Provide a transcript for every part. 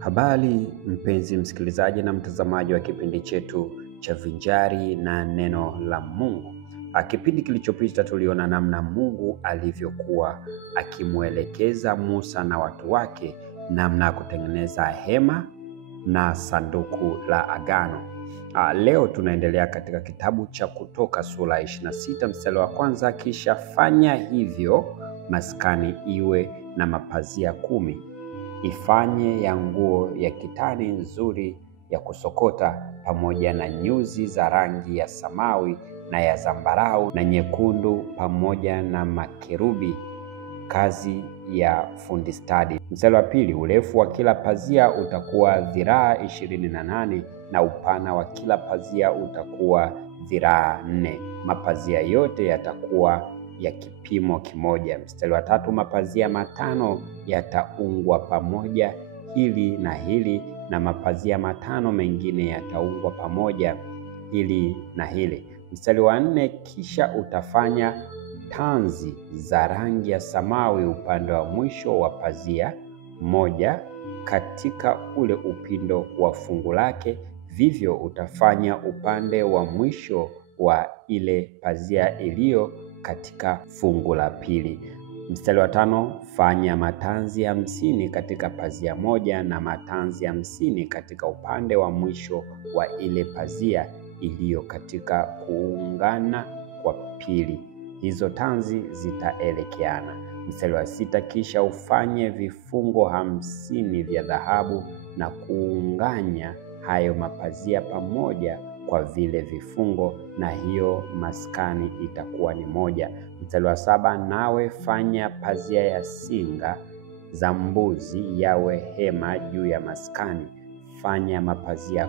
Habari mpenzi msikilizaji na mtazamaji wa kipindi chetu cha Vinjari na Neno la Mungu. Kipindi kilichopita tuliona namna Mungu alivyokuwa akimwelekeza Musa na watu wake namna ya kutengeneza hema na sanduku la agano. Leo tunaendelea katika kitabu cha Kutoka sura 26 mstari wa kwanza. Kisha fanya hivyo maskani iwe na mapazia 10. Ifanye ya nguo ya kitani nzuri ya kusokota pamoja na nyuzi za rangi ya samawi na ya zambarau na nyekundu pamoja na makerubi, kazi ya fundi stadi. Mstari wa pili, urefu wa kila pazia utakuwa dhiraa 28 na upana wa kila pazia utakuwa dhiraa 4. Mapazia yote yatakuwa ya kipimo kimoja. Mstari wa tatu, mapazia 5 yataungwa pamoja, hili na hili, na mapazia 5 mengine yataungwa pamoja, hili na hili. Mstari wa 4, kisha utafanya tanzi za rangi ya samawi upande wa mwisho wa pazia moja katika ule upindo wa fungu lake, vivyo utafanya upande wa mwisho wa ile pazia iliyo katika fungu la pili. Mstari wa 5, fanya matanzi 50 katika pazia moja na matanzi 50 katika upande wa mwisho wa ile pazia iliyo katika kuungana kwa pili. Hizo tanzi zitaelekeana. Mstari wa 6, kisha ufanye vifungo 50 vya dhahabu na kuunganya hayo mapazia pamoja kwa vile vifungo, na hiyo maskani itakuwa ni moja. Mstari wa 7, nawe fanya pazia ya singa za mbuzi yawe hema juu ya maskani, fanya mapazia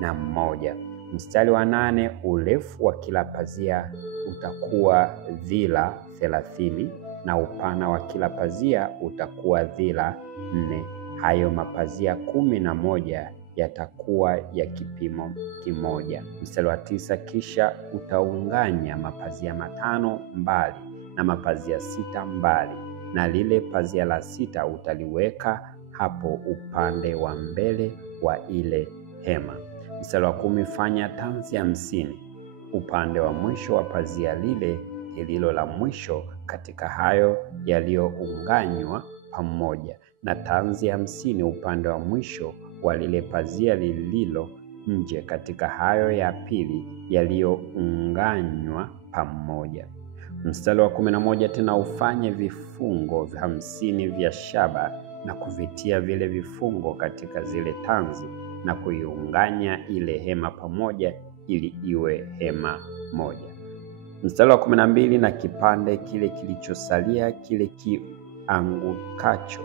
11. Mstari wa 8, urefu wa kila pazia utakuwa dhira 30 na upana wa kila pazia utakuwa dhira 4. Hayo mapazia 11 yatakuwa ya kipimo kimoja. Mstari wa 9, kisha utaunganya mapazia 5 mbali na mapazia 6 mbali, na lile pazia la 6 utaliweka hapo upande wa mbele wa ile hema. Mstari wa 10, fanya tanzi 50 upande wa mwisho wa pazia lile lililo la mwisho katika hayo yaliyounganywa pamoja, na tanzi 50 upande wa mwisho wa lile pazia lililo nje katika hayo ya pili yaliyounganywa pamoja. Mstari wa 11, tena ufanye vifungo 50 vya shaba na kuvitia vile vifungo katika zile tanzi na kuiunganya ile hema pamoja ili iwe hema moja. Mstari wa 12, na kipande kile kilichosalia, kile kiangukacho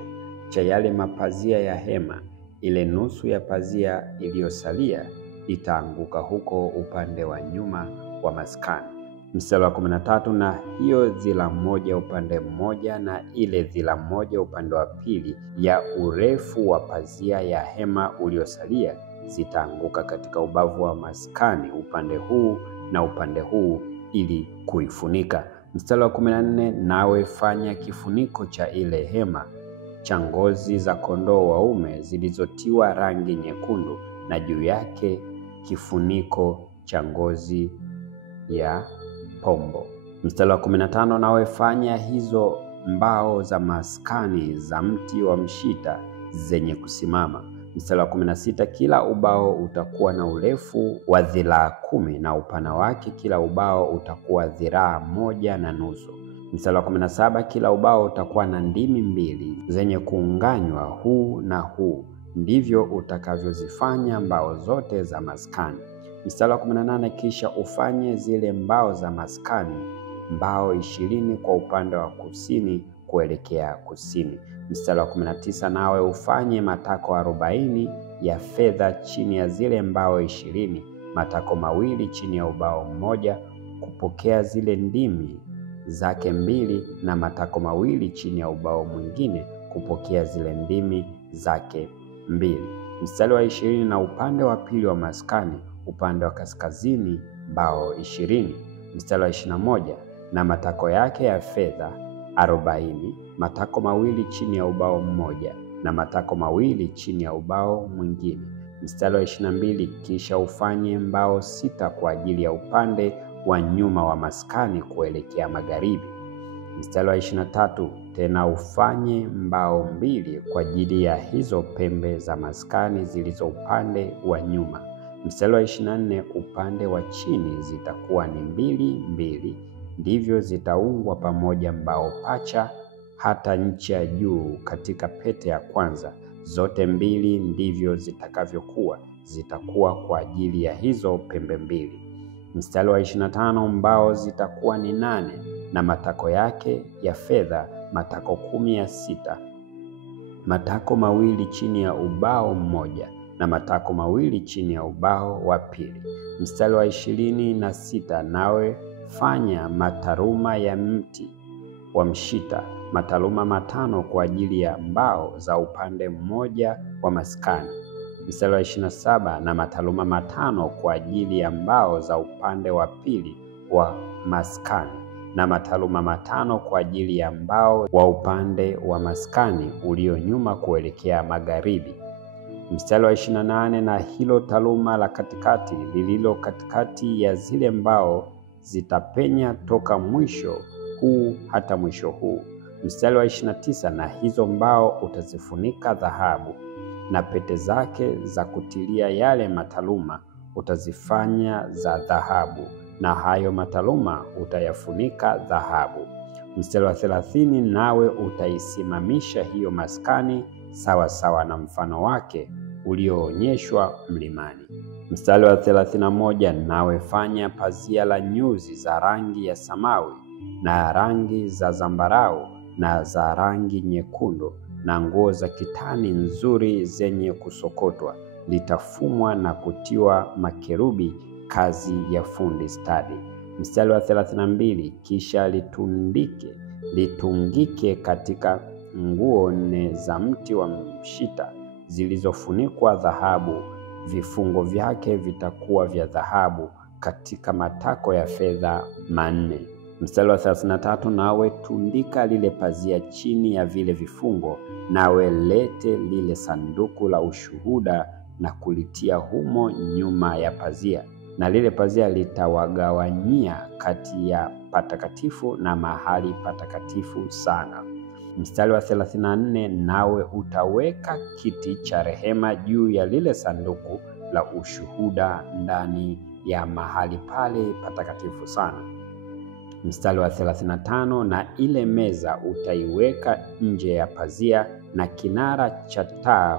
cha yale mapazia ya hema, ile nusu ya pazia iliyosalia itaanguka huko upande wa nyuma wa maskani. Mstari wa 13, na hiyo dhira moja upande mmoja na ile dhira moja upande wa pili ya urefu wa pazia ya hema uliosalia zitaanguka katika ubavu wa maskani upande huu na upande huu ili kuifunika. Mstari wa 14, nawe fanya kifuniko cha ile hema cha ngozi za kondoo waume zilizotiwa rangi nyekundu, na juu yake kifuniko cha ngozi ya pombo. Mstari wa 15, nawe fanya hizo mbao za maskani za mti wa mshita zenye kusimama. Mstari wa 16, kila ubao utakuwa na urefu wa dhiraa 10 na upana wake kila ubao utakuwa dhiraa 1.5. Mstari wa 17, kila ubao utakuwa na ndimi 2 zenye kuunganywa huu na huu, ndivyo utakavyozifanya mbao zote za maskani. Mstari wa 18, kisha ufanye zile mbao za maskani mbao 20 kwa upande wa kusini kuelekea kusini. Mstari wa 19, nawe ufanye matako 40 ya fedha chini ya zile mbao 20, matako 2 chini ya ubao mmoja kupokea zile ndimi zake 2, na matako 2 chini ya ubao mwingine kupokea zile ndimi zake 2. Mstari wa 20, na upande wa pili wa maskani upande wa kaskazini mbao 20. Mstari wa 21, na matako yake ya fedha 40, matako 2 chini ya ubao mmoja, na matako mawili chini ya ubao mwingine. Mstari wa 22, kisha ufanye mbao 6 kwa ajili ya upande wa nyuma wa maskani kuelekea magharibi. Mstari wa 23, tena ufanye mbao 2 kwa ajili ya hizo pembe za maskani zilizo upande wa nyuma. Mstari wa 24, upande wa chini zitakuwa ni 2 2, ndivyo zitaungwa pamoja mbao pacha hata ncha ya juu katika pete ya kwanza. Zote 2 ndivyo zitakavyokuwa, zitakuwa kwa ajili ya hizo pembe 2. Mstari wa 25, mbao zitakuwa ni 8 na matako yake ya fedha matako 16, matako mawili chini ya ubao mmoja na matako mawili chini ya ubao wa pili. Mstari wa 26, nawe fanya mataruma ya mti wa mshita, mataruma 5 kwa ajili ya mbao za upande mmoja wa maskani. Mstari wa 27, na mataruma 5 kwa ajili ya mbao za upande wa pili wa maskani, na mataruma 5 kwa ajili ya mbao wa upande wa maskani ulio nyuma kuelekea magharibi. Mstari wa 28, na hilo taruma la katikati lililo katikati ya zile mbao zitapenya toka mwisho huu hata mwisho huu. Mstari wa 29, na hizo mbao utazifunika dhahabu, na pete zake za kutilia yale mataruma utazifanya za dhahabu, na hayo mataruma utayafunika dhahabu. Mstari wa 30, nawe utaisimamisha hiyo maskani sawa sawa na mfano wake ulioonyeshwa mlimani. Mstari wa 31, nawe fanya pazia la nyuzi za rangi ya samawi na rangi za zambarau na za rangi nyekundu na nguo za kitani nzuri zenye kusokotwa, litafumwa na kutiwa makerubi, kazi ya fundi stadi. Mstari wa 32, kisha litungike katika nguo 4 za mti wa mshita zilizofunikwa dhahabu, vifungo vyake vitakuwa vya dhahabu katika matako ya fedha 4. Mstari wa 33, nawe tundika lile pazia chini ya vile vifungo, nawe lete lile sanduku la ushuhuda na kulitia humo nyuma ya pazia, na lile pazia litawagawanyia kati ya patakatifu na mahali patakatifu sana. Mstari wa 34, nawe utaweka kiti cha rehema juu ya lile sanduku la ushuhuda ndani ya mahali pale patakatifu sana. Mstari wa 35, na ile meza utaiweka nje ya pazia, na kinara cha taa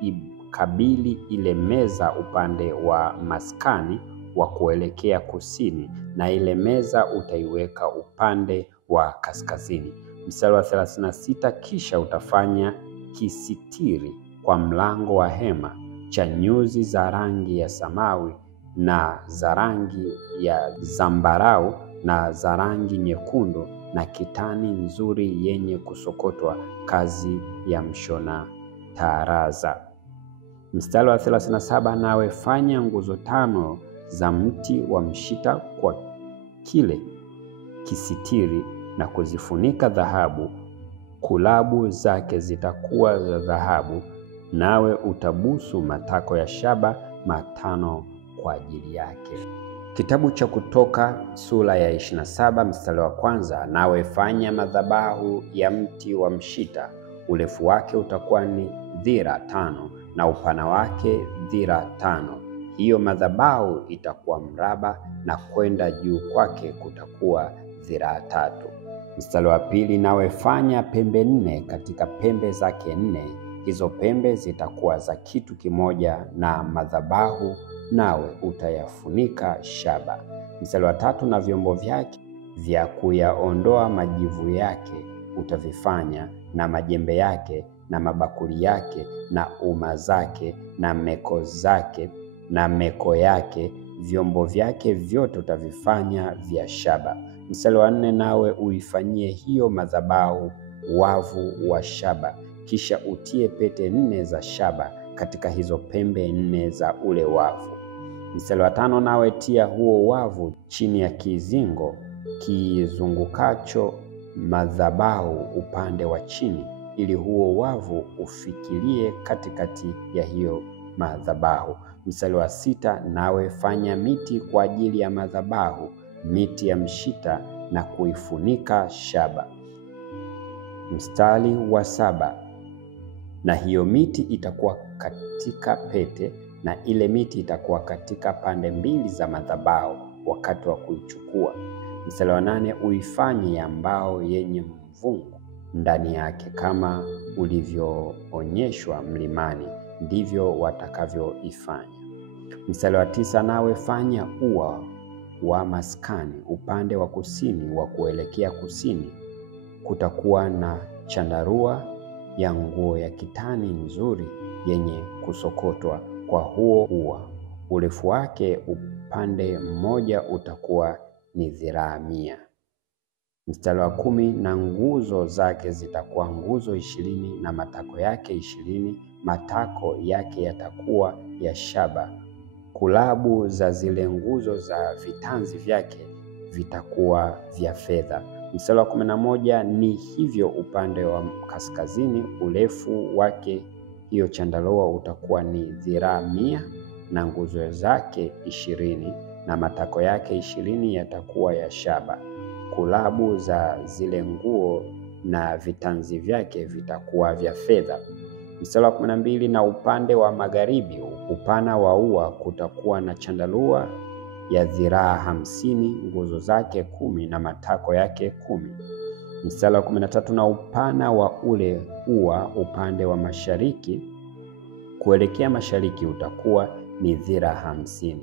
kuikabili ile meza upande wa maskani wa kuelekea kusini, na ile meza utaiweka upande wa kaskazini. Mstari wa 36, kisha utafanya kisitiri kwa mlango wa hema cha nyuzi za rangi ya samawi na za rangi ya zambarau na za rangi nyekundu na kitani nzuri yenye kusokotwa, kazi ya mshona taraza. Mstari wa 37, nawe fanya nguzo 5 za mti wa mshita kwa kile kisitiri na kuzifunika dhahabu, kulabu zake zitakuwa za dhahabu, nawe utabusu matako ya shaba 5 kwa ajili yake. Kitabu cha Kutoka sura ya 27 mstari wa 1, nawe fanya madhabahu ya mti wa mshita, urefu wake utakuwa ni dhira 5 na upana wake dhira 5. Hiyo madhabahu itakuwa mraba na kwenda juu kwake kutakuwa dhira 3. Mstari wa 2, nawe fanya pembe 4 katika pembe zake 4, hizo pembe zitakuwa za kitu kimoja na madhabahu, nawe utayafunika shaba. Mstari wa 3, na vyombo vyake vya kuyaondoa majivu yake utavifanya, na majembe yake na mabakuli yake na uma zake na meko zake na meko yake, vyombo vyake vyote utavifanya vya shaba. Mstari wa 4, nawe uifanyie hiyo madhabahu wavu wa shaba, kisha utie pete 4 za shaba katika hizo pembe 4 za ule wavu. Mstari wa 5, nawe tia huo wavu chini ya kizingo kizungukacho madhabahu upande wa chini, ili huo wavu ufikirie katikati ya hiyo madhabahu. Mstari wa 6, nawe fanya miti kwa ajili ya madhabahu, miti ya mshita na kuifunika shaba. Mstari wa 7, na hiyo miti itakuwa katika pete, na ile miti itakuwa katika pande mbili za madhabahu wakati wa kuichukua. Mstari wa 8, uifanye ya mbao yenye mvungu ndani yake, kama ulivyoonyeshwa mlimani ndivyo watakavyoifanya. Mstari wa 9, nawe fanya ua wa maskani upande wa kusini wa kuelekea kusini. Kutakuwa na chandarua ya nguo ya kitani nzuri yenye kusokotwa kwa huo ua. Urefu wake upande mmoja utakuwa ni dhiraa 100. Mstari wa 10, na nguzo zake zitakuwa nguzo 20 na matako yake 20. Matako yake yatakuwa ya shaba. Kulabu za zile nguzo za vitanzi vyake vitakuwa vya fedha. Mstari wa 11, ni hivyo upande wa kaskazini, urefu wake hiyo chandarua utakuwa ni dhiraa 100 na nguzo zake 20 na matako yake 20 yatakuwa ya shaba. Kulabu za zile nguo na vitanzi vyake vitakuwa vya fedha. Mstari wa 12, na upande wa magharibi upana wa ua kutakuwa na chandarua ya dhiraa 50, nguzo zake 10 na matako yake 10. Mstari wa 13, na upana wa ule ua upande wa mashariki kuelekea mashariki utakuwa ni dhiraa 50.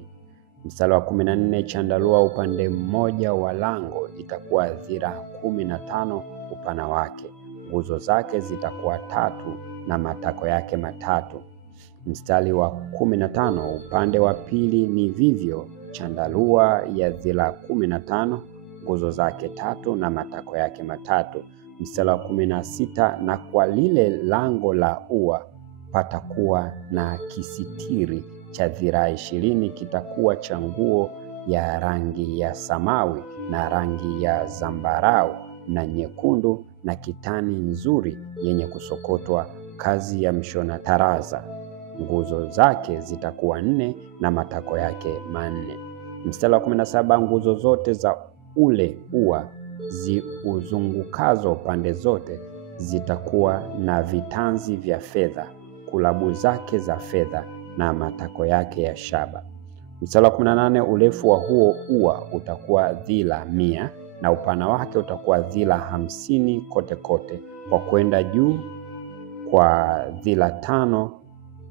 Mstari wa 14, chandarua upande mmoja wa lango itakuwa dhiraa 15 upana wake. Nguzo zake zitakuwa 3 na matako yake 3. Mstari wa 15, upande wa pili ni vivyo, chandarua ya dhiraa 15, nguzo zake 3 na matako yake 3. Mstari wa 16, na kwa lile lango la ua patakuwa na kisitiri cha dhiraa 20, kitakuwa cha nguo ya rangi ya samawi na rangi ya zambarau na nyekundu na kitani nzuri yenye kusokotwa, kazi ya mshona taraza. Nguzo zake zitakuwa 4 na matako yake 4. Mstari wa 17, nguzo zote za ule ua ziuzungukazo pande zote zitakuwa na vitanzi vya fedha, kulabu zake za fedha na matako yake ya shaba. Mstari wa 18, urefu wa huo ua utakuwa dhiraa 100 na upana wake utakuwa dhiraa 50 kote kote, kwa kwenda juu kwa dhiraa 5,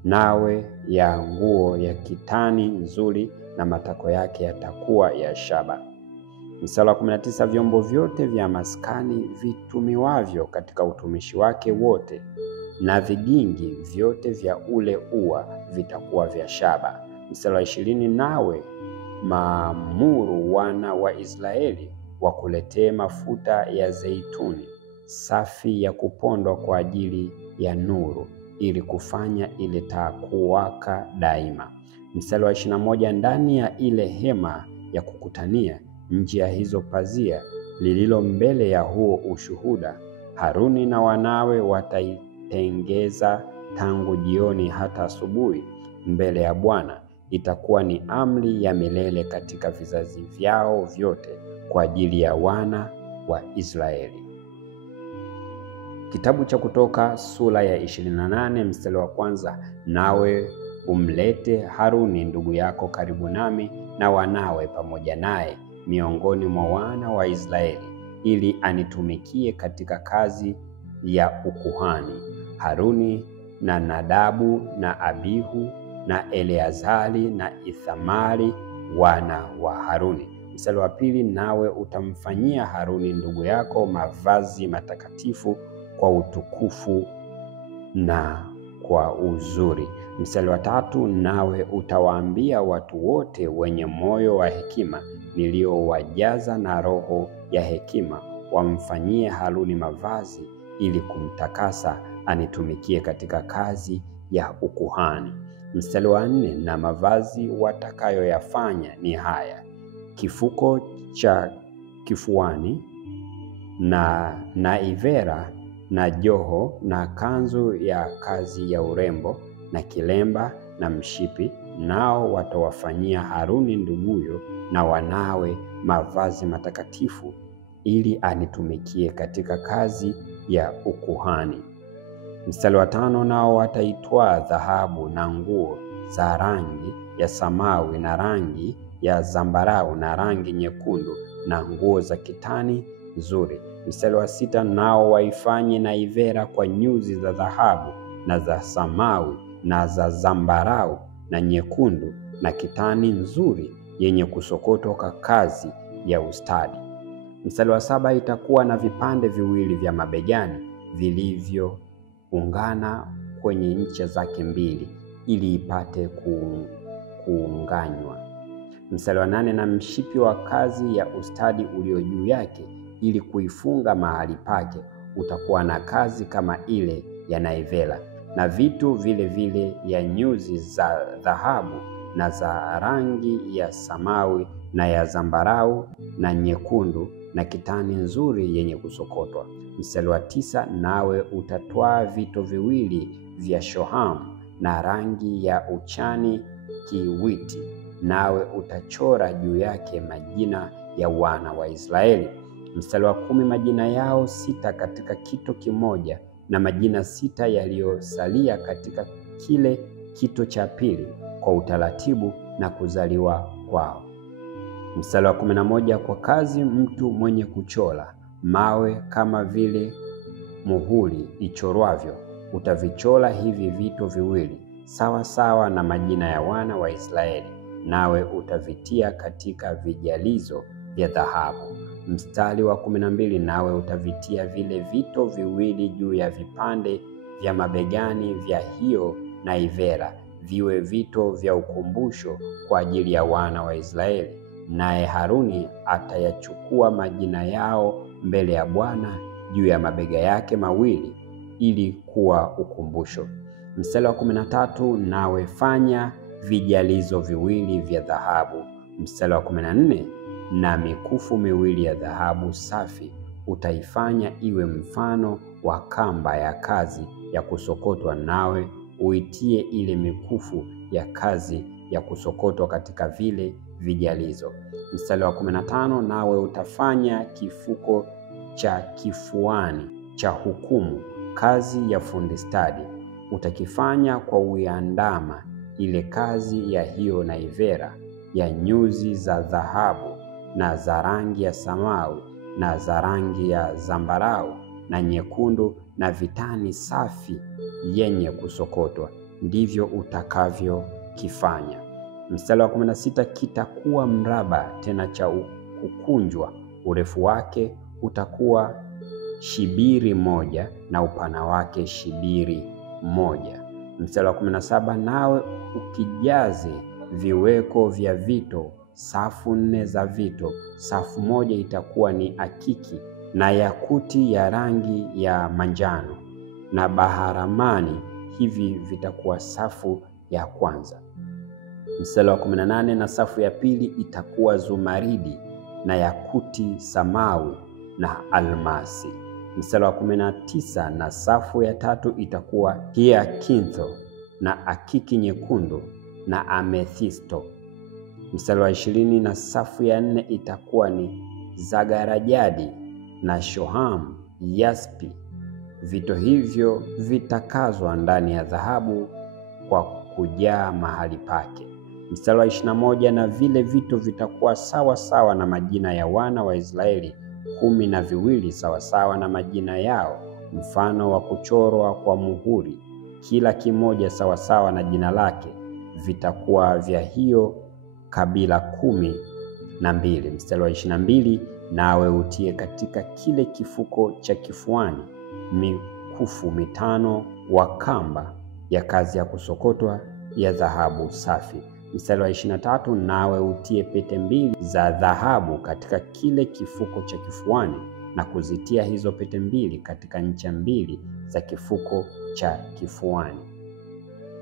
nawe ya nguo ya kitani nzuri na matako yake yatakuwa ya shaba. Mstari wa 19, vyombo vyote vya maskani vitumiwavyo katika utumishi wake wote na vigingi vyote vya ule ua vitakuwa vya shaba. Mstari wa 20, nawe maamuru wana wa Israeli wakuletee mafuta ya zeituni safi ya kupondwa kwa ajili ya nuru, ili kufanya ile taa kuwaka daima. Mstari wa 21, ndani ya ile hema ya kukutania, nje ya hizo pazia lililo mbele ya huo ushuhuda, Haruni na wanawe wataitengeza tangu jioni hata asubuhi mbele ya Bwana. Itakuwa ni amri ya milele katika vizazi vyao vyote kwa ajili ya wana wa Israeli. Kitabu cha Kutoka sura ya 28 mstari wa 1, nawe umlete Haruni ndugu yako karibu nami na wanawe pamoja naye miongoni mwa wana wa Israeli, ili anitumikie katika kazi ya ukuhani. Haruni na Nadabu na Abihu na Eleazari na Ithamari wana wa Haruni. Mstari wa 2, nawe utamfanyia Haruni ndugu yako mavazi matakatifu kwa utukufu na kwa uzuri. Mstari wa 3, nawe utawaambia watu wote wenye moyo wa hekima niliowajaza na roho ya hekima, wamfanyie Haruni mavazi ili kumtakasa anitumikie katika kazi ya ukuhani. Mstari wa 4, na mavazi watakayoyafanya ni haya: kifuko cha kifuani na naivera na joho na kanzu ya kazi ya urembo na kilemba na mshipi, nao watawafanyia Haruni nduguyo na wanawe mavazi matakatifu, ili anitumikie katika kazi ya ukuhani. Mstari wa 5, nao wataitwaa dhahabu na nguo za rangi ya samawi na rangi ya zambarau na rangi nyekundu na nguo za kitani nzuri. Mstari wa 6, nao waifanye naivera kwa nyuzi za dhahabu na za samawi na za zambarau na nyekundu na kitani nzuri yenye kusokotwa kwa kazi ya ustadi. Mstari wa 7, itakuwa na vipande viwili vya mabegani vilivyoungana kwenye ncha zake mbili, ili ipate kuunganywa. Mstari wa 8, na mshipi wa kazi ya ustadi ulio juu yake, ili kuifunga mahali pake, utakuwa na kazi kama ile ya naivela, na vitu vile vile ya nyuzi za dhahabu na za rangi ya samawi na ya zambarau na nyekundu na kitani nzuri yenye kusokotwa. Mstari wa 9, nawe utatwaa vito viwili vya shohamu na rangi ya uchani kiwiti, nawe utachora juu yake majina ya wana wa Israeli. Mstari wa 10, majina yao 6 katika kito kimoja na majina 6 yaliyosalia katika kile kito cha pili, kwa utaratibu na kuzaliwa kwao. Mstari wa 11, kwa kazi mtu mwenye kuchora mawe kama vile muhuri ichorwavyo, utavichora hivi vito viwili sawa sawa na majina ya wana wa Israeli, nawe utavitia katika vijalizo vya dhahabu. Mstari wa 12, nawe utavitia vile vito viwili juu ya vipande vya mabegani vya hiyo naivera, viwe vito vya ukumbusho kwa ajili ya wana wa Israeli, naye Haruni atayachukua majina yao mbele ya Bwana juu ya mabega yake mawili, ili kuwa ukumbusho. Mstari wa 13, nawe fanya vijalizo viwili vya dhahabu. Mstari wa 14, na mikufu miwili ya dhahabu safi utaifanya iwe mfano wa kamba ya kazi ya kusokotwa, nawe uitie ile mikufu ya kazi ya kusokotwa katika vile vijalizo. Mstari wa 15, nawe utafanya kifuko cha kifuani cha hukumu, kazi ya fundi stadi, utakifanya kwa uiandama ile kazi ya hiyo naivera ya nyuzi za dhahabu na za rangi ya samawi na za rangi ya zambarau na nyekundu na vitani safi yenye kusokotwa, ndivyo utakavyokifanya. Mstari wa 16, kitakuwa mraba tena cha kukunjwa, urefu wake utakuwa shibiri moja na upana wake shibiri moja. Mstari wa 17, nawe ukijaze viweko vya vito safu 4 za vito, safu moja itakuwa ni akiki na yakuti ya rangi ya manjano na baharamani, hivi vitakuwa safu ya kwanza. Mstari wa 18, na safu ya pili itakuwa zumaridi na yakuti samawi na almasi. Mstari wa 19, na safu ya tatu itakuwa hiakintho na akiki nyekundu na amethisto. Mstari wa 20, na safu ya 4 itakuwa ni zagarajadi na shohamu yaspi. Vito hivyo vitakazwa ndani ya dhahabu kwa kujaa mahali pake. Mstari wa 21, na vile vito vitakuwa sawa sawa na majina ya wana wa Israeli 12 sawa sawa na majina yao, mfano wa kuchorwa kwa muhuri, kila kimoja sawa sawa na jina lake, vitakuwa vya hiyo kabila 12. Mstari wa 22, nawe utie katika kile kifuko cha kifuani mikufu 5 wa kamba ya kazi ya kusokotwa ya dhahabu safi. Mstari wa 23, nawe utie pete 2 za dhahabu katika kile kifuko cha kifuani na kuzitia hizo pete 2 katika ncha 2 za kifuko cha kifuani.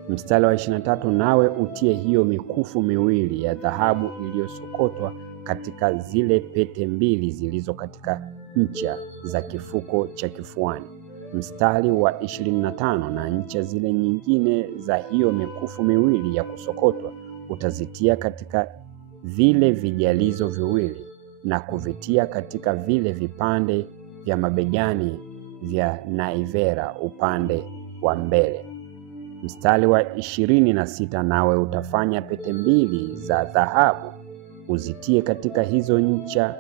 Mstari wa 23, nawe utie hiyo mikufu 2 ya dhahabu iliyosokotwa katika zile pete 2 zilizo katika ncha za kifuko cha kifuani. Mstari wa 25, na ncha zile nyingine za hiyo mikufu miwili ya kusokotwa utazitia katika vile vijalizo viwili na kuvitia katika vile vipande vya mabegani vya naivera upande wa mbele. Mstari wa 26, nawe utafanya pete mbili za dhahabu uzitie katika hizo ncha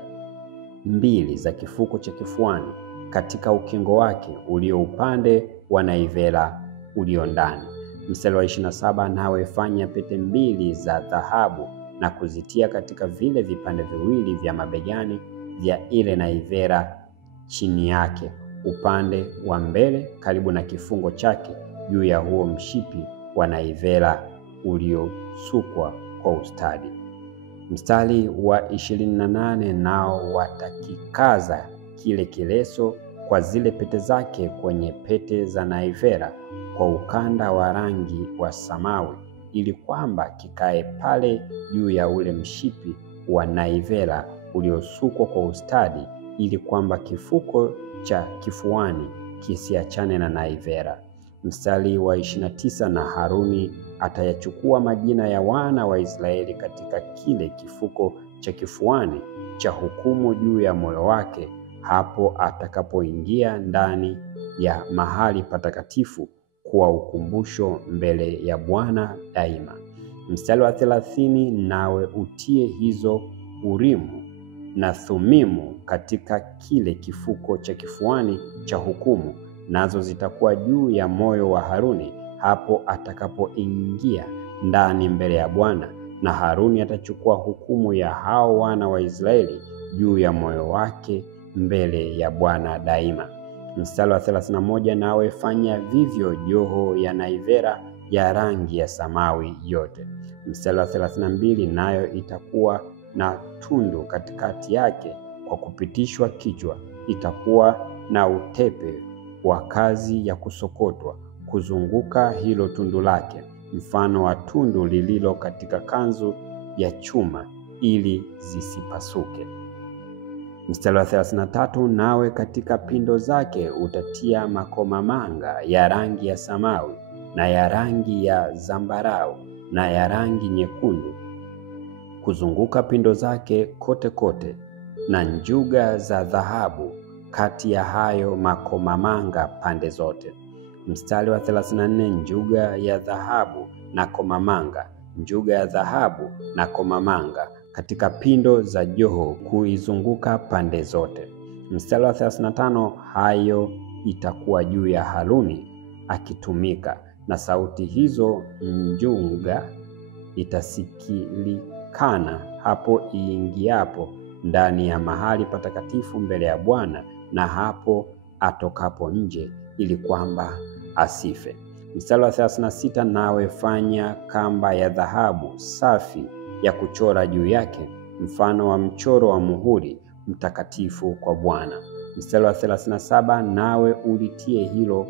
mbili za kifuko cha kifuani katika ukingo wake ulio upande wa naivera ulio ndani. Mstari wa 27, nawe fanya pete mbili za dhahabu na kuzitia katika vile vipande viwili vya mabegani vya ile naivera chini yake upande wa mbele karibu na kifungo chake juu ya huo mshipi wa naivera uliosukwa kwa ustadi. Mstari wa 28, nao watakikaza kile kileso kwa zile pete zake kwenye pete za naivera kwa ukanda wa rangi wa samawi, ili kwamba kikae pale juu ya ule mshipi wa naivera uliosukwa kwa ustadi, ili kwamba kifuko cha kifuani kisiachane na naivera. Mstari wa 29, na Haruni atayachukua majina ya wana wa Israeli katika kile kifuko cha kifuani cha hukumu juu ya moyo wake hapo atakapoingia ndani ya mahali patakatifu kuwa ukumbusho mbele ya Bwana daima. Mstari wa 30, nawe utie hizo Urimu na Thumimu katika kile kifuko cha kifuani cha hukumu, nazo zitakuwa juu ya moyo wa Haruni hapo atakapoingia ndani mbele ya Bwana, na Haruni atachukua hukumu ya hao wana wa Israeli juu ya moyo wake mbele ya Bwana daima. Mstari wa 31, nawe fanya vivyo joho ya naivera ya rangi ya samawi yote. Mstari wa 32, nayo itakuwa na tundu katikati yake kwa kupitishwa kichwa, itakuwa na utepe wa kazi ya kusokotwa kuzunguka hilo tundu lake, mfano wa tundu lililo katika kanzu ya chuma, ili zisipasuke. Mstari wa 33, nawe katika pindo zake utatia makomamanga ya rangi ya samawi na ya rangi ya zambarau na ya rangi nyekundu kuzunguka pindo zake kote kote, na njuga za dhahabu kati ya hayo makomamanga pande zote. Mstari wa 34, njuga ya dhahabu na komamanga, njuga ya dhahabu na komamanga katika pindo za joho kuizunguka pande zote. Mstari wa 35, hayo itakuwa juu ya Haruni akitumika, na sauti hizo njuga itasikilikana hapo iingiapo ndani ya mahali patakatifu mbele ya Bwana, na hapo atokapo nje, ili kwamba asife. Mstari wa 36, nawe fanya kamba ya dhahabu safi ya kuchora juu yake, mfano wa mchoro wa muhuri mtakatifu kwa Bwana. Mstari wa 37, nawe ulitie hilo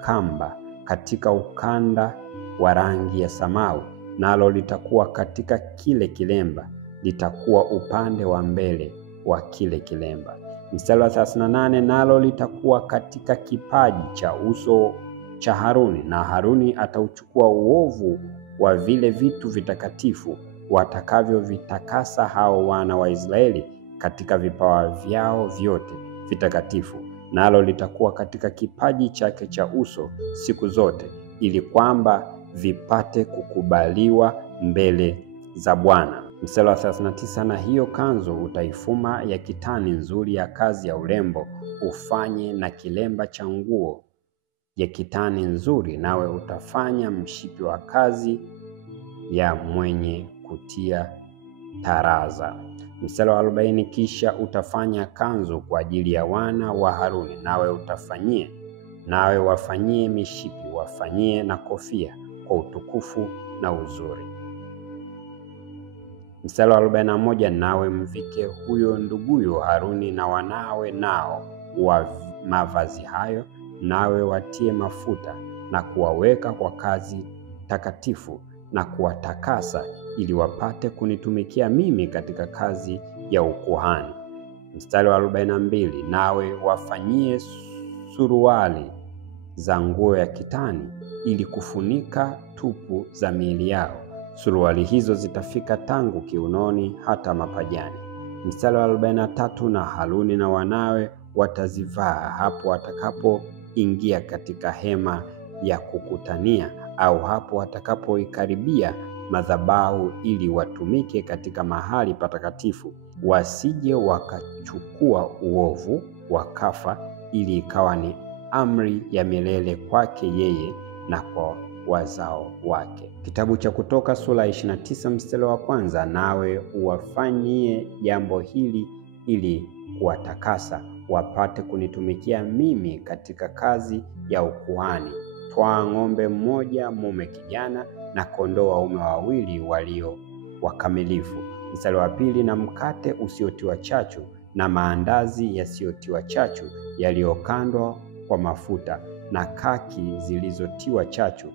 kamba katika ukanda wa rangi ya samawi, nalo litakuwa katika kile kilemba, litakuwa upande wa mbele wa kile kilemba. Mstari wa 38, nalo litakuwa katika kipaji cha uso cha Haruni, na Haruni atauchukua uovu wa vile vitu vitakatifu watakavyovitakasa hao wana wa Israeli katika vipawa vyao vyote vitakatifu, nalo litakuwa katika kipaji chake cha uso siku zote, ili kwamba vipate kukubaliwa mbele za Bwana. Mstari wa 39, na hiyo kanzu utaifuma ya kitani nzuri ya kazi ya urembo, ufanye na kilemba cha nguo ya kitani nzuri, nawe utafanya mshipi wa kazi ya mwenye kutia taraza. Mstari wa 40, kisha utafanya kanzu kwa ajili ya wana wa Haruni, nawe wafanyie mishipi, wafanyie na kofia kwa utukufu na uzuri. Mstari wa 41, nawe mvike huyo nduguyo Haruni na wanawe nao wa mavazi hayo, nawe watie mafuta na kuwaweka kwa kazi takatifu na kuwatakasa, ili wapate kunitumikia mimi katika kazi ya ukuhani. Mstari wa 42, nawe wafanyie suruali za nguo ya kitani ili kufunika tupu za miili yao. Suruali hizo zitafika tangu kiunoni hata mapajani. Mstari wa 43, na Haruni na wanawe watazivaa hapo watakapoingia katika hema ya kukutania, au hapo watakapoikaribia madhabahu ili watumike katika mahali patakatifu, wasije wakachukua uovu wakafa, ili ikawa ni amri ya milele kwake yeye na kwa wazao wake. Kitabu cha Kutoka sura 29 mstari wa 1, nawe uwafanyie jambo hili ili kuwatakasa, wapate kunitumikia mimi katika kazi ya ukuhani. Twaa ng'ombe mmoja mume kijana na kondoo waume wawili walio wakamilifu. Mstari wa 2, na mkate usiotiwa chachu na maandazi yasiyotiwa chachu yaliyokandwa kwa mafuta, na kaki zilizotiwa chachu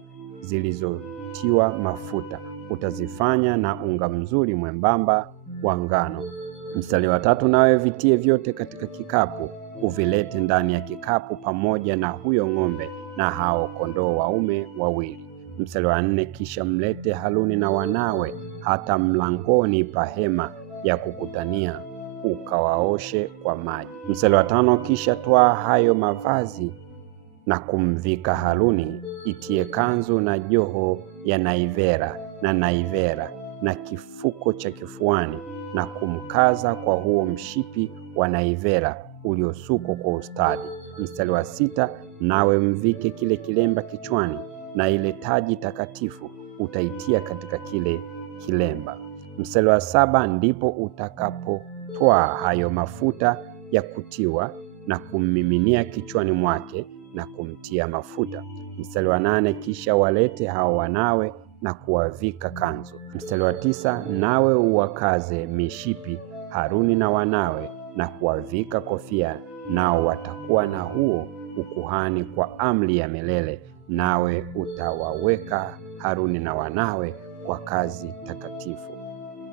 zilizotiwa mafuta, utazifanya na unga mzuri mwembamba wa ngano. Mstari wa 3, nawe vitie vyote katika kikapu, uvilete ndani ya kikapu pamoja na huyo ng'ombe na hao kondoo waume wawili. Mstari wa 4, kisha mlete Haruni na wanawe hata mlangoni pa hema ya kukutania, ukawaoshe kwa maji. Mstari wa 5, kisha twaa hayo mavazi na kumvika Haruni, itie kanzu na joho ya naivera na kifuko cha kifuani, na kumkaza kwa huo mshipi wa naivera uliosukwa kwa ustadi. Mstari wa 6, nawe mvike kile kilemba kichwani, na ile taji takatifu utaitia katika kile kilemba. Mstari wa 7, ndipo utakapotwaa hayo mafuta ya kutiwa na kummiminia kichwani mwake na kumtia mafuta. Mstari wa 8, kisha walete hao wanawe na kuwavika kanzu. Mstari wa 9, nawe uwakaze mishipi Haruni na wanawe na kuwavika kofia, nao watakuwa na huo ukuhani kwa amri ya milele, nawe utawaweka Haruni na wanawe kwa kazi takatifu.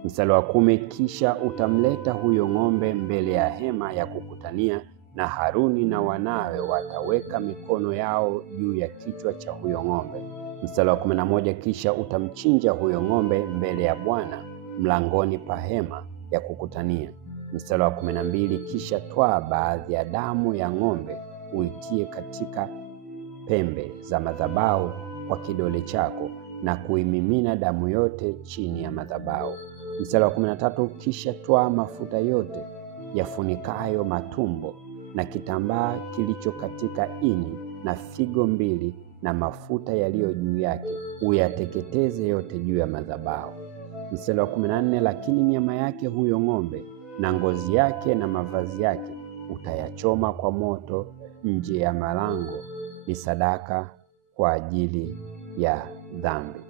Mstari wa 10, kisha utamleta huyo ng'ombe mbele ya hema ya kukutania, na Haruni na wanawe wataweka mikono yao juu ya kichwa cha huyo ng'ombe. Mstari wa 11, kisha utamchinja huyo ng'ombe mbele ya Bwana mlangoni pa hema ya kukutania. Mstari wa 12, kisha twaa baadhi ya damu ya ng'ombe uitie katika pembe za madhabahu kwa kidole chako na kuimimina damu yote chini ya madhabahu. Mstari wa 13, kisha twaa mafuta yote yafunikayo matumbo na kitambaa kilicho katika ini na figo mbili na mafuta yaliyo juu yake, uyateketeze yote juu ya madhabahu. Mstari wa 14, lakini nyama yake huyo ng'ombe na ngozi yake na mavazi yake utayachoma kwa moto nje ya malango, ni sadaka kwa ajili ya dhambi.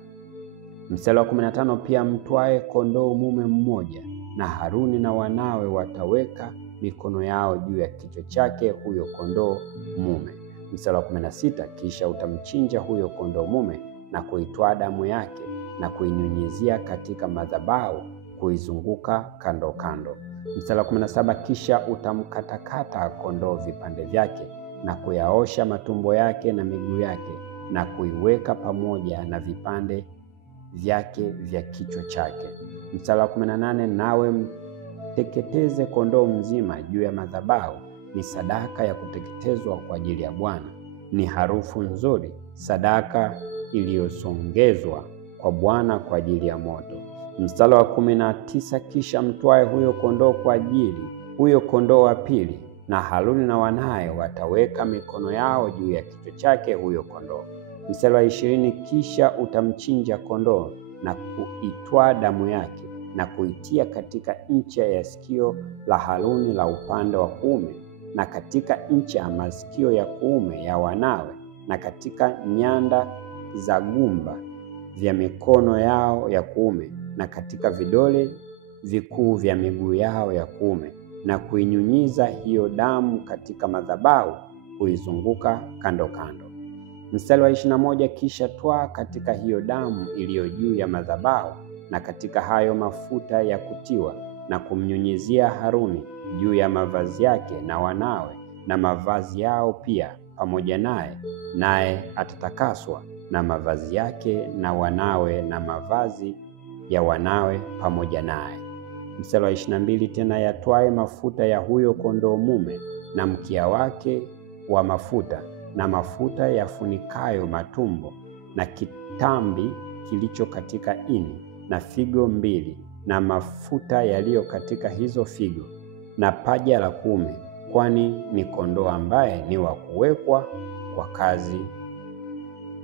Mstari wa 15, pia mtwae kondoo mume mmoja, na Haruni na wanawe wataweka mikono yao juu ya kichwa chake huyo kondoo mume. Mstari wa 16, kisha utamchinja huyo kondoo mume na kuitwaa damu yake na kuinyunyizia katika madhabahu kuizunguka kando kando. Mstari wa 17, kisha utamkatakata kondoo vipande vyake na kuyaosha matumbo yake na miguu yake na kuiweka pamoja na vipande vyake vya kichwa chake. Mstari wa 18, nawe mteketeze kondoo mzima juu ya madhabahu, ni sadaka ya kuteketezwa kwa ajili ya Bwana, ni harufu nzuri, sadaka iliyosongezwa kwa Bwana kwa ajili ya moto. Mstari wa 19, kisha mtwae huyo kondoo kwa ajili huyo kondoo wa pili, na Haruni na wanaye wataweka mikono yao juu ya kichwa chake huyo kondoo. Mstari wa 20, kisha utamchinja kondoo na kuitwaa damu yake na kuitia katika ncha ya sikio la Haruni la upande wa kuume, na katika ncha ya masikio ya kuume ya wanawe, na katika nyanda za gumba vya mikono yao ya kuume, na katika vidole vikuu vya miguu yao ya kuume, na kuinyunyiza hiyo damu katika madhabahu kuizunguka kando kando. Mstari wa 21, kisha twaa katika hiyo damu iliyo juu ya madhabahu na katika hayo mafuta ya kutiwa, na kumnyunyizia Haruni juu ya mavazi yake na wanawe na mavazi yao pia, pamoja naye, naye atatakaswa na mavazi yake na wanawe na mavazi ya wanawe pamoja naye. Mstari wa 22, tena yatwae mafuta ya huyo kondoo mume na mkia wake wa mafuta na mafuta yafunikayo matumbo na kitambi kilicho katika ini na figo 2 na mafuta yaliyo katika hizo figo na paja la kuume, kwani ni kondoo ambaye ni wa kuwekwa kwa kazi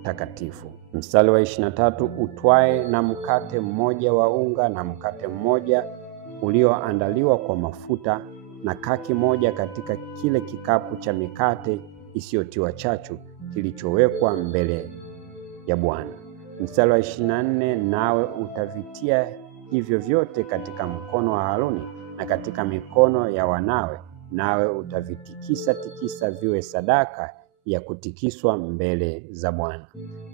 takatifu. Mstari wa 23, utwae na mkate mmoja wa unga na mkate mmoja ulioandaliwa kwa mafuta na kaki moja katika kile kikapu cha mikate isiyotiwa chachu kilichowekwa mbele ya Bwana. Mstari wa 24, nawe utavitia hivyo vyote katika mkono wa Haruni na katika mikono ya wanawe, nawe utavitikisa tikisa viwe sadaka ya kutikiswa mbele za Bwana.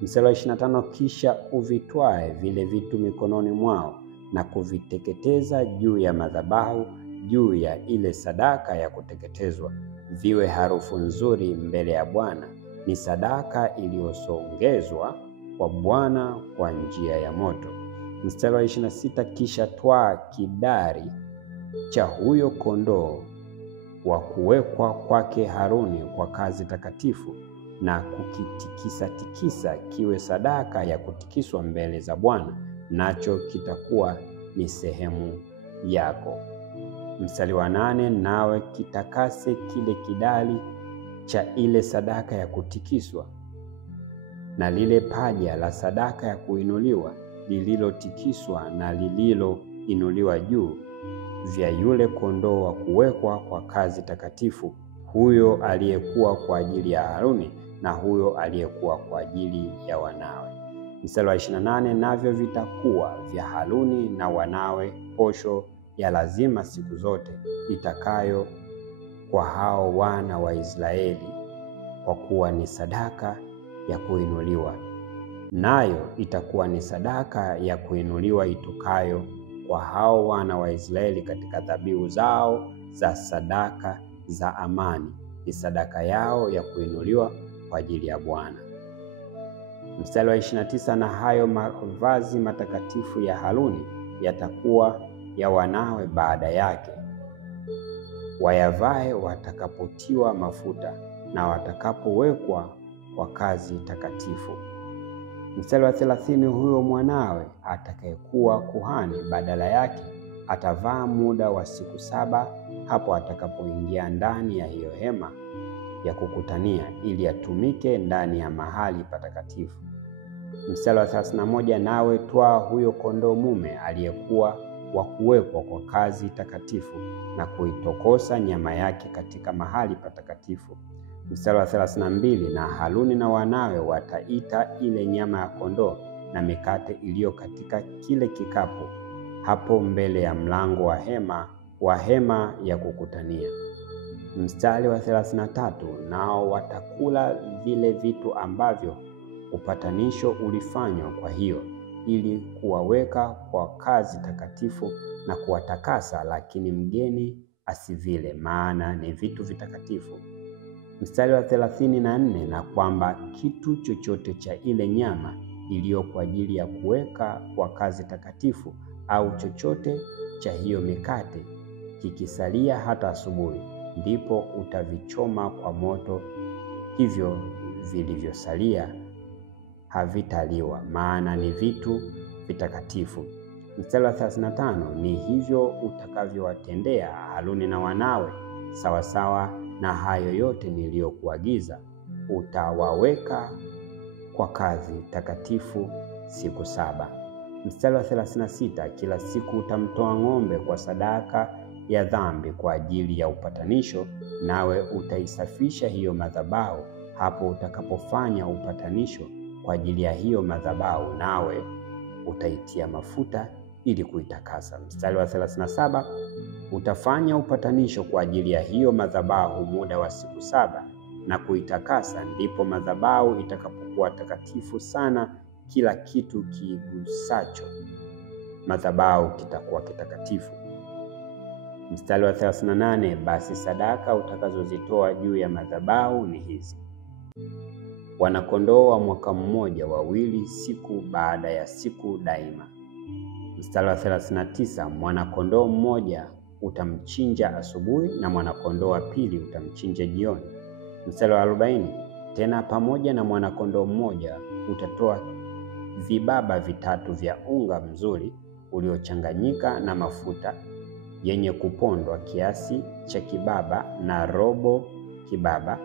Mstari wa 25, kisha uvitwae vile vitu mikononi mwao na kuviteketeza juu ya madhabahu juu ya ile sadaka ya kuteketezwa, viwe harufu nzuri mbele ya Bwana, ni sadaka iliyosongezwa kwa Bwana kwa njia ya moto. Mstari wa 26, kisha twaa kidari cha huyo kondoo wa kuwekwa kwake Haruni kwa kazi takatifu na kukitikisa tikisa kiwe sadaka ya kutikiswa mbele za Bwana, nacho kitakuwa ni sehemu yako. Mstari wa 8, nawe kitakase kile kidari cha ile sadaka ya kutikiswa na lile paja la sadaka ya kuinuliwa lililotikiswa na lililoinuliwa juu vya yule kondoo wa kuwekwa kwa kazi takatifu, huyo aliyekuwa kwa ajili ya Haruni na huyo aliyekuwa kwa ajili ya wanawe. Mstari wa 28, navyo vitakuwa vya Haruni na wanawe posho ya lazima siku zote itakayo kwa hao wana wa Israeli, kwa kuwa ni sadaka ya kuinuliwa, nayo itakuwa ni sadaka ya kuinuliwa itokayo kwa hao wana wa Israeli katika dhabihu zao za sadaka za amani, ni sadaka yao ya kuinuliwa kwa ajili ya Bwana. Mstari wa 29, na hayo mavazi matakatifu ya Haruni yatakuwa ya wanawe baada yake, wayavae watakapotiwa mafuta na watakapowekwa kwa kazi takatifu. Mstari wa 30, huyo mwanawe atakayekuwa kuhani badala yake atavaa muda wa siku 7 hapo atakapoingia ndani ya hiyo hema ya kukutania, ili atumike ndani ya mahali patakatifu. Mstari wa 31, nawe twaa huyo kondoo mume aliyekuwa wa kuwekwa kwa kazi takatifu na kuitokosa nyama yake katika mahali patakatifu. Mstari wa 32, na Haruni na wanawe wataita ile nyama ya kondoo na mikate iliyo katika kile kikapu hapo mbele ya mlango wa hema ya kukutania. Mstari wa 33, nao watakula vile vitu ambavyo upatanisho ulifanywa kwa hiyo, ili kuwaweka kwa kazi takatifu na kuwatakasa, lakini mgeni asivile, maana ni vitu vitakatifu. Mstari wa 34, na kwamba kitu chochote cha ile nyama iliyo kwa ajili ya kuweka kwa kazi takatifu au chochote cha hiyo mikate kikisalia hata asubuhi, ndipo utavichoma kwa moto, hivyo vilivyosalia havitaliwa, maana ni vitu vitakatifu. Mstari wa 35, ni hivyo utakavyowatendea Haruni na wanawe sawasawa na hayo yote niliyokuagiza, utawaweka kwa kazi takatifu siku 7. Mstari wa 36, kila siku utamtoa ng'ombe kwa sadaka ya dhambi kwa ajili ya upatanisho, nawe utaisafisha hiyo madhabahu hapo utakapofanya upatanisho kwa ajili ya hiyo madhabahu, nawe utaitia mafuta ili kuitakasa. Mstari wa 37, utafanya upatanisho kwa ajili ya hiyo madhabahu muda wa siku 7 na kuitakasa, ndipo madhabahu itakapokuwa takatifu sana, kila kitu kigusacho madhabahu kitakuwa kitakatifu. Mstari wa 38, basi sadaka utakazozitoa juu ya madhabahu ni hizi: Wanakondoo wa mwaka mmoja wawili, siku baada ya siku daima. Mstari wa 39, mwanakondoo mmoja utamchinja asubuhi na mwanakondoo wa pili utamchinja jioni. Mstari wa 40, tena pamoja na mwanakondoo mmoja utatoa vibaba vitatu vya unga mzuri uliochanganyika na mafuta yenye kupondwa kiasi cha kibaba na robo kibaba,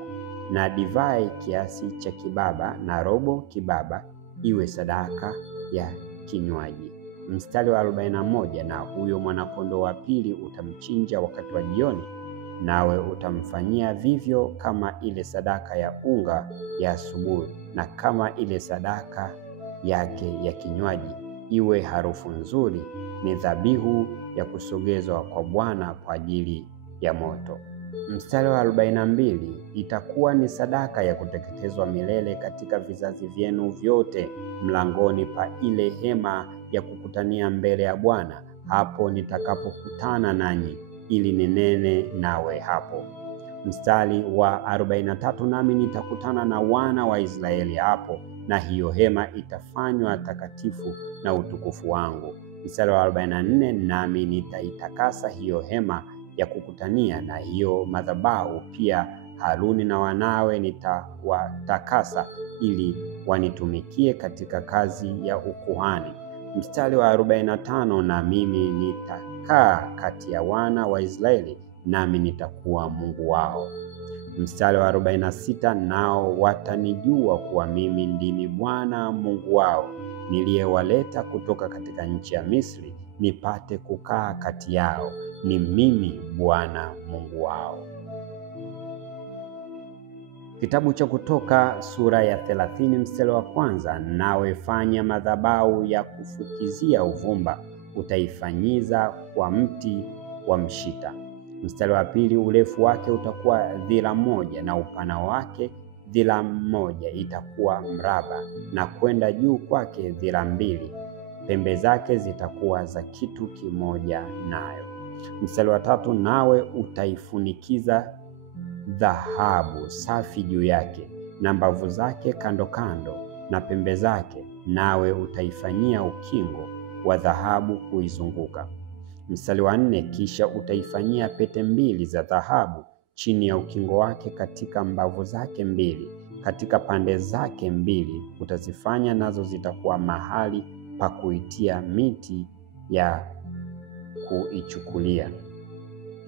na divai kiasi cha kibaba na robo kibaba, iwe sadaka ya kinywaji. Mstari wa 41, na huyo mwanakondoo wa pili utamchinja wakati wa jioni, nawe utamfanyia vivyo kama ile sadaka ya unga ya asubuhi na kama ile sadaka yake ya kinywaji, iwe harufu nzuri, ni dhabihu ya kusogezwa kwa Bwana kwa ajili ya moto. Mstari wa 42, itakuwa ni sadaka ya kuteketezwa milele katika vizazi vyenu vyote mlangoni pa ile hema ya kukutania mbele ya Bwana, hapo nitakapokutana nanyi ili ninene nawe hapo. Mstari wa 43, nami nitakutana na wana wa Israeli hapo, na hiyo hema itafanywa takatifu na utukufu wangu. Mstari wa 44, nami nitaitakasa hiyo hema ya kukutania na hiyo madhabahu pia, Haruni na wanawe nitawatakasa ili wanitumikie katika kazi ya ukuhani. Mstari wa 45, na mimi nitakaa kati ya wana wa Israeli, nami nitakuwa Mungu wao. Mstari wa 46, nao watanijua kuwa mimi ndimi Bwana Mungu wao, niliyewaleta kutoka katika nchi ya Misri, nipate kukaa kati yao, ni mimi Bwana Mungu wao. Kitabu cha Kutoka sura ya 30 mstari wa 1, nawe fanya madhabahu ya kufukizia uvumba, utaifanyiza kwa mti wa mshita. Mstari wa 2, urefu wake utakuwa dhira moja na upana wake dhira moja, itakuwa mraba, na kwenda juu kwake dhira 2, pembe zake zitakuwa za kitu kimoja nayo. Mstari wa 3, nawe utaifunikiza dhahabu safi juu yake na mbavu zake kando kando na pembe zake, nawe utaifanyia ukingo wa dhahabu kuizunguka. Mstari wa 4, kisha utaifanyia pete 2 za dhahabu chini ya ukingo wake katika mbavu zake 2, katika pande zake 2 utazifanya, nazo zitakuwa mahali pa kuitia miti ya kuichukulia.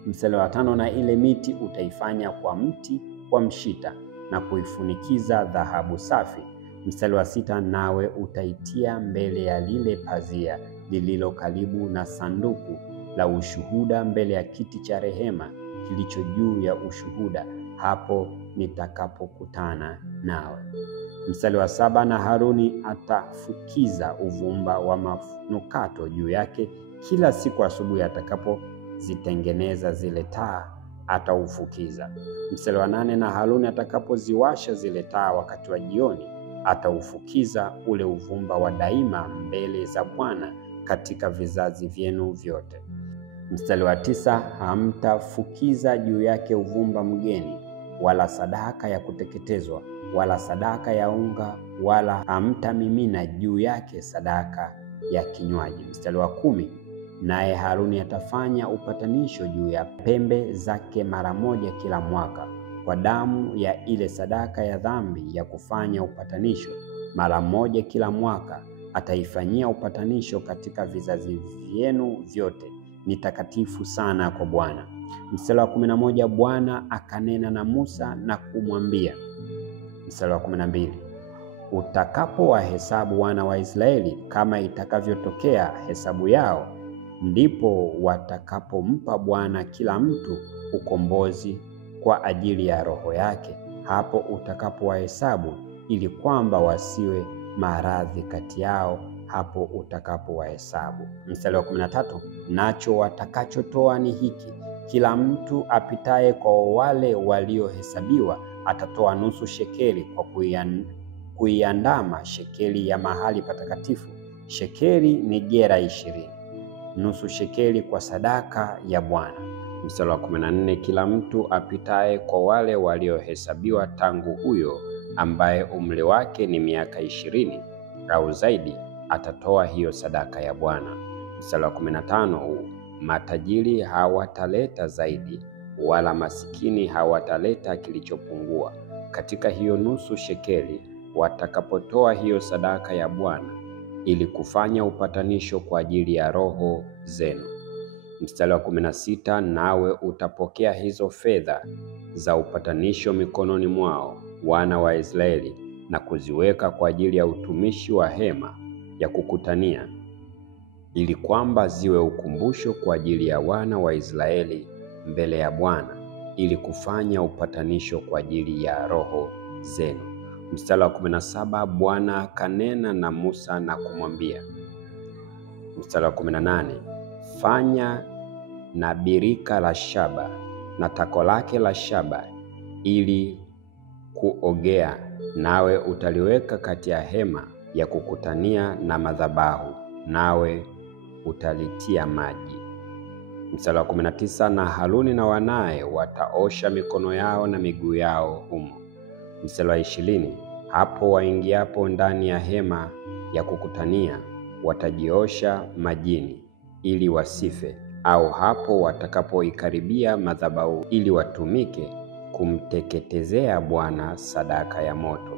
Mstari wa 5, na ile miti utaifanya kwa mti wa mshita na kuifunikiza dhahabu safi. Mstari wa 6, nawe utaitia mbele ya lile pazia lililo karibu na sanduku la ushuhuda, mbele ya kiti cha rehema kilicho juu ya ushuhuda, hapo nitakapokutana nawe. Mstari wa 7, na Haruni atafukiza uvumba wa manukato juu yake kila siku asubuhi atakapozitengeneza zile taa ataufukiza. Mstari wa 8, na Haruni atakapoziwasha zile taa wakati wa jioni ataufukiza ule uvumba wa daima mbele za Bwana katika vizazi vyenu vyote. Mstari wa 9, hamtafukiza juu yake uvumba mgeni, wala sadaka ya kuteketezwa, wala sadaka ya unga, wala hamtamimina juu yake sadaka ya kinywaji. Mstari wa 10, naye Haruni atafanya upatanisho juu ya pembe zake mara moja kila mwaka kwa damu ya ile sadaka ya dhambi ya kufanya upatanisho. Mara moja kila mwaka ataifanyia upatanisho katika vizazi vyenu vyote, ni takatifu sana kwa Bwana. Mstari wa 11, Bwana akanena na Musa na kumwambia. Mstari wa 12, utakapowahesabu wana wa Israeli kama itakavyotokea hesabu yao, ndipo watakapompa Bwana kila mtu ukombozi kwa ajili ya roho yake, hapo utakapowahesabu, ili kwamba wasiwe maradhi kati yao hapo utakapowahesabu. Mstari wa 13, nacho watakachotoa ni hiki: kila mtu apitaye kwa wale waliohesabiwa atatoa nusu shekeli kwa kuiandama shekeli ya mahali patakatifu. Shekeli ni gera 20, nusu shekeli kwa sadaka ya Bwana. Mstari wa 14, kila mtu apitaye kwa wale waliohesabiwa tangu huyo ambaye umri wake ni miaka 20 au zaidi atatoa hiyo sadaka ya Bwana. Mstari wa 15, matajiri hawataleta zaidi, wala masikini hawataleta kilichopungua katika hiyo nusu shekeli watakapotoa hiyo sadaka ya Bwana, ili kufanya upatanisho kwa ajili ya roho zenu. Mstari wa 16, nawe utapokea hizo fedha za upatanisho mikononi mwao wana wa Israeli na kuziweka kwa ajili ya utumishi wa hema ya kukutania, ili kwamba ziwe ukumbusho kwa ajili ya wana wa Israeli mbele ya Bwana, ili kufanya upatanisho kwa ajili ya roho zenu. Mstari wa 17, Bwana akanena na Musa na kumwambia. Mstari wa 18, fanya na birika la shaba na tako lake la shaba ili kuogea, nawe utaliweka kati ya hema ya kukutania na madhabahu, nawe utalitia maji. Mstari wa 19, na Haruni na wanae wataosha mikono yao na miguu yao humo. Mstari wa 20, hapo waingiapo ndani ya hema ya kukutania watajiosha majini ili wasife, au hapo watakapoikaribia madhabahu ili watumike kumteketezea Bwana sadaka ya moto.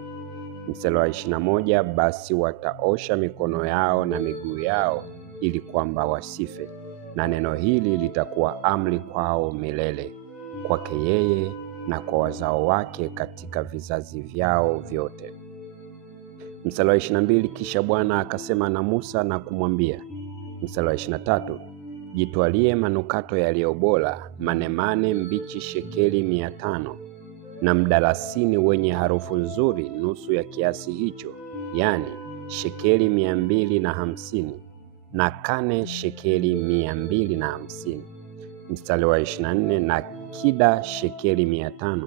Mstari wa 21, basi wataosha mikono yao na miguu yao ili kwamba wasife, na neno hili litakuwa amri kwao milele, kwake yeye na kwa wazao wake katika vizazi vyao vyote. Mstari wa 22, kisha Bwana akasema na Musa na kumwambia. Mstari wa 23, jitwalie manukato yaliyo bora, manemane mbichi shekeli 500, na mdalasini wenye harufu nzuri nusu ya kiasi hicho, yani shekeli 250, na kane shekeli 250. Mstari wa 24, na kida shekeli 500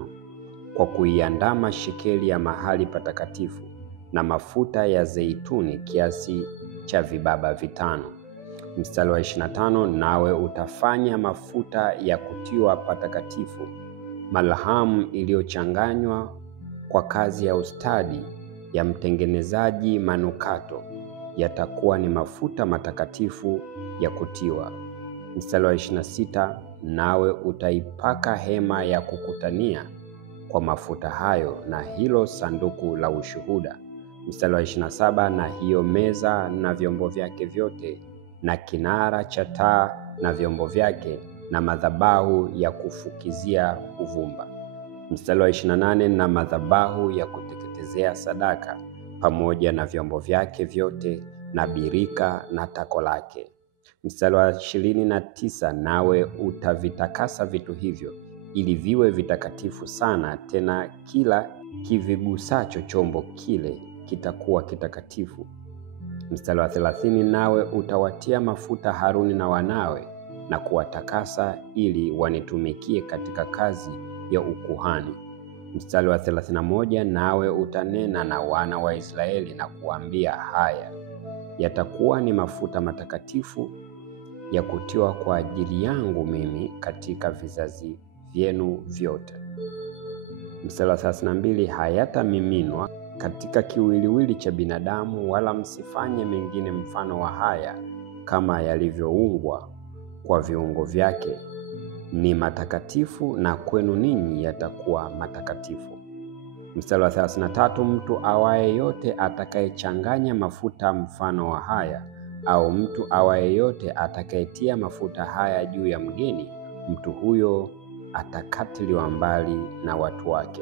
kwa kuiandama shekeli ya mahali patakatifu, na mafuta ya zeituni kiasi cha vibaba 5. Mstari wa 25, nawe utafanya mafuta ya kutiwa patakatifu, malhamu iliyochanganywa kwa kazi ya ustadi ya mtengenezaji manukato, yatakuwa ni mafuta matakatifu ya kutiwa. Mstari wa 26, nawe utaipaka hema ya kukutania kwa mafuta hayo na hilo sanduku la ushuhuda. Mstari wa 27, na hiyo meza na vyombo vyake vyote, na kinara cha taa na vyombo vyake, na madhabahu ya kufukizia uvumba. Mstari wa 28, na madhabahu ya kuteketezea sadaka pamoja na vyombo vyake vyote, na birika na tako lake. Mstari wa 29, nawe utavitakasa vitu hivyo ili viwe vitakatifu sana, tena kila kivigusacho chombo kile kitakuwa kitakatifu. Mstari wa 30, nawe utawatia mafuta Haruni na wanawe na kuwatakasa ili wanitumikie katika kazi ya ukuhani. Mstari wa 31, nawe utanena na wana wa Israeli na kuambia, haya yatakuwa ni mafuta matakatifu ya kutiwa kwa ajili yangu mimi katika vizazi vyenu vyote. Mstari wa 32, hayatamiminwa katika kiwiliwili cha binadamu, wala msifanye mengine mfano wa haya kama yalivyoungwa kwa viungo vyake. Ni matakatifu na kwenu ninyi yatakuwa matakatifu. Mstari wa 33, mtu awaye yote atakayechanganya mafuta mfano wa haya, au mtu awaye yote atakayetia mafuta haya juu ya mgeni, mtu huyo atakatiliwa mbali na watu wake.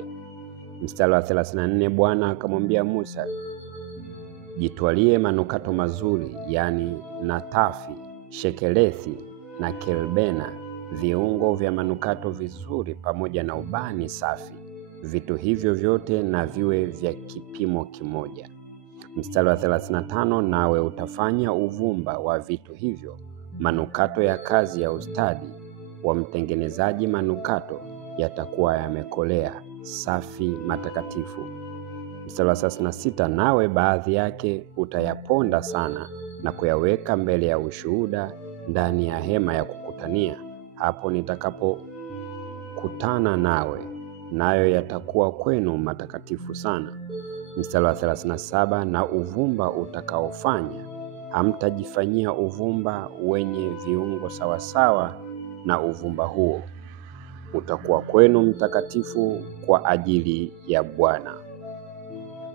Mstari wa 34, Bwana akamwambia Musa, jitwalie manukato mazuri, yani natafi, shekelethi na kelbena, viungo vya manukato vizuri pamoja na ubani safi. Vitu hivyo vyote na viwe vya kipimo kimoja. Mstari wa 35, nawe utafanya uvumba wa vitu hivyo, manukato ya kazi ya ustadi wa mtengenezaji manukato, yatakuwa yamekolea, safi, matakatifu. Mstari wa 36, nawe baadhi yake utayaponda sana na kuyaweka mbele ya ushuhuda ndani ya hema ya kukutania, hapo nitakapokutana nawe nayo yatakuwa kwenu matakatifu sana. Mstari wa 37, na uvumba utakaofanya, hamtajifanyia uvumba wenye viungo sawasawa na uvumba huo, utakuwa kwenu mtakatifu kwa ajili ya Bwana.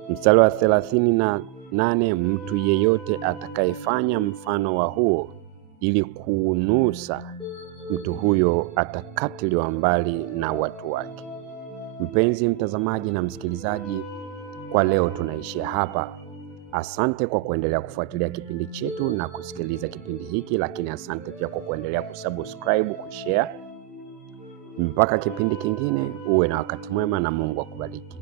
Mstari wa 38, mtu yeyote atakayefanya mfano wa huo ili kuunusa, mtu huyo atakatiliwa mbali na watu wake. Mpenzi mtazamaji na msikilizaji, kwa leo tunaishia hapa. Asante kwa kuendelea kufuatilia kipindi chetu na kusikiliza kipindi hiki, lakini asante pia kwa kuendelea kusubscribe, kushare. Mpaka kipindi kingine, uwe na wakati mwema na Mungu akubariki.